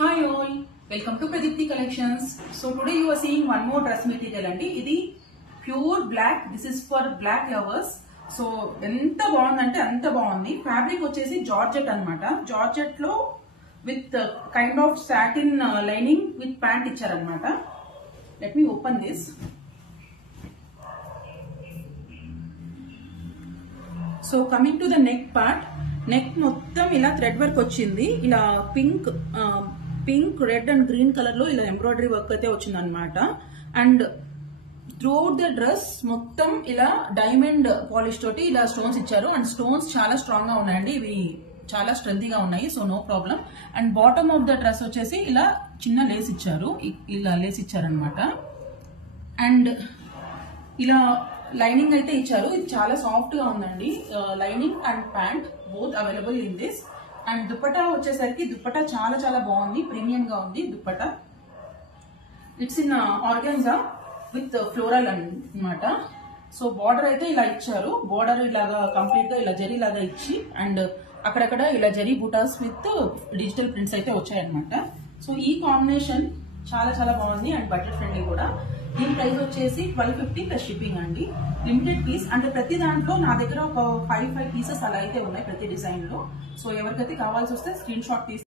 Hi all, welcome to Pradipti Collections. So today you are seeing one more dress material andi. Idi pure black. This is for black lovers. So enta bagundi anta bagundi. Fabric vachesi georgette anamata. Georgette lo with kind of satin lining with pant ichcharu anamata. Let me open this. So coming to the neck part, neck మొత్తం ఇలా thread work వచ్చింది. ఇలా pink red and green colour లో ఇలా embroidery work అయితే వచ్చింది అనమాట. And throughout the dress మొత్తం ఇలా డైమండ్ పాలిష్ తోటి ఇలా స్టోన్స్ ఇచ్చారు. అండ్ స్టోన్స్ చాలా స్ట్రాంగ్ గా ఉన్నాయండి, ఇవి చాలా స్ట్రెంతీగా ఉన్నాయి, so no problem. And bottom of the dress వచ్చేసి ఇలా చిన్న లేస్ ఇచ్చారు, ఇలా లేస్ ఇచ్చారనమాట. అండ్ ఇలా లైనింగ్ అయితే ఇచ్చారు, ఇది చాలా సాఫ్ట్ గా ఉందండి. Lining and pant both available in this. And dupatta వచ్చేసరికి దుపట్టా చాలా చాలా బాగుంది, ప్రీమియం గా ఉంది dupatta. It's in organza with floral అన్నమాట. సో బార్డర్ అయితే ఇలా ఇచ్చారు, బార్డర్ ఇలాగా కంప్లీట్ గా ఇలా జరీ లాగా ఇచ్చి అండ్ అక్కడక్కడ ఇలా zari buttas with digital prints అయితే వచ్చాయన్నమాట. సో ఈ కాంబినేషన్ చాలా చాలా బాగుంది అండ్ బడ్జెట్ ఫ్రెండ్లీ కూడా. దీని ప్రైస్ వచ్చేసి 1250 ప్లస్ షిప్పింగ్ అండి. లిమిటెడ్ పీస్ అంటే ప్రతి దాంట్లో నా దగ్గర ఒక 5 పీసెస్ అలా అయితే ఉన్నాయి ప్రతి డిజైన్ లో. సో ఎవరికైతే కావాల్సి వస్తే స్క్రీన్ షాట్ తీసి